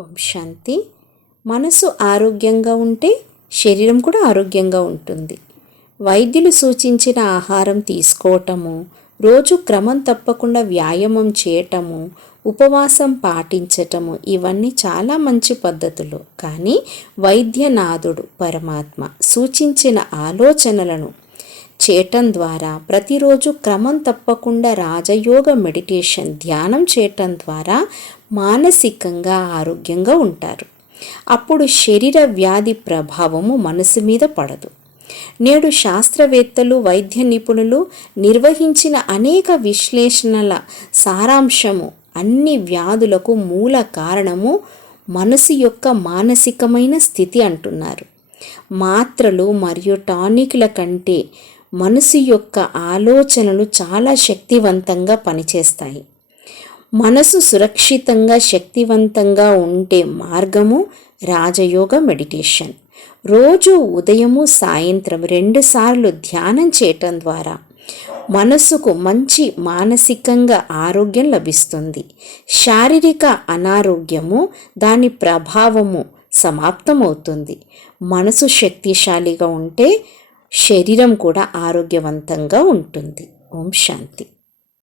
ఓం శాంతి. మనసు ఆరోగ్యంగా ఉంటే శరీరం కూడా ఆరోగ్యంగా ఉంటుంది. వైద్యులు సూచించిన ఆహారం తీసుకోవటము, రోజు క్రమం తప్పకుండా వ్యాయామం చేయటము, ఉపవాసం పాటించటము ఇవన్నీ చాలా మంచి పద్ధతులు. కానీ వైద్యనాథుడు పరమాత్మ సూచించిన ఆలోచనలను చేయటం ద్వారా, ప్రతిరోజు క్రమం తప్పకుండా రాజయోగ మెడిటేషన్ ధ్యానం చేయటం ద్వారా మానసికంగా ఆరోగ్యంగా ఉంటారు. అప్పుడు శరీర వ్యాధి ప్రభావము మనసు మీద పడదు. నేడు శాస్త్రవేత్తలు, వైద్య నిపుణులు నిర్వహించిన అనేక విశ్లేషణల సారాంశము అన్ని వ్యాధులకు మూల కారణము మనసు యొక్క మానసికమైన స్థితి అంటున్నారు. మాత్రలు మరియు టానిక్ల కంటే మనసు యొక్క ఆలోచనలు చాలా శక్తివంతంగా పనిచేస్తాయి. మనసు సురక్షితంగా శక్తివంతంగా ఉండే మార్గము రాజయోగ మెడిటేషన్. రోజు ఉదయము సాయంత్రం 2 సార్లు ధ్యానం చేయటం ద్వారా మనసుకు మంచి మానసికంగా ఆరోగ్యం లభిస్తుంది. శారీరక అనారోగ్యము దాని ప్రభావము సమాప్తమవుతుంది. మనసు శక్తిశాలిగా ఉంటే శరీరం కూడా ఆరోగ్యవంతంగా ఉంటుంది. ఓం శాంతి.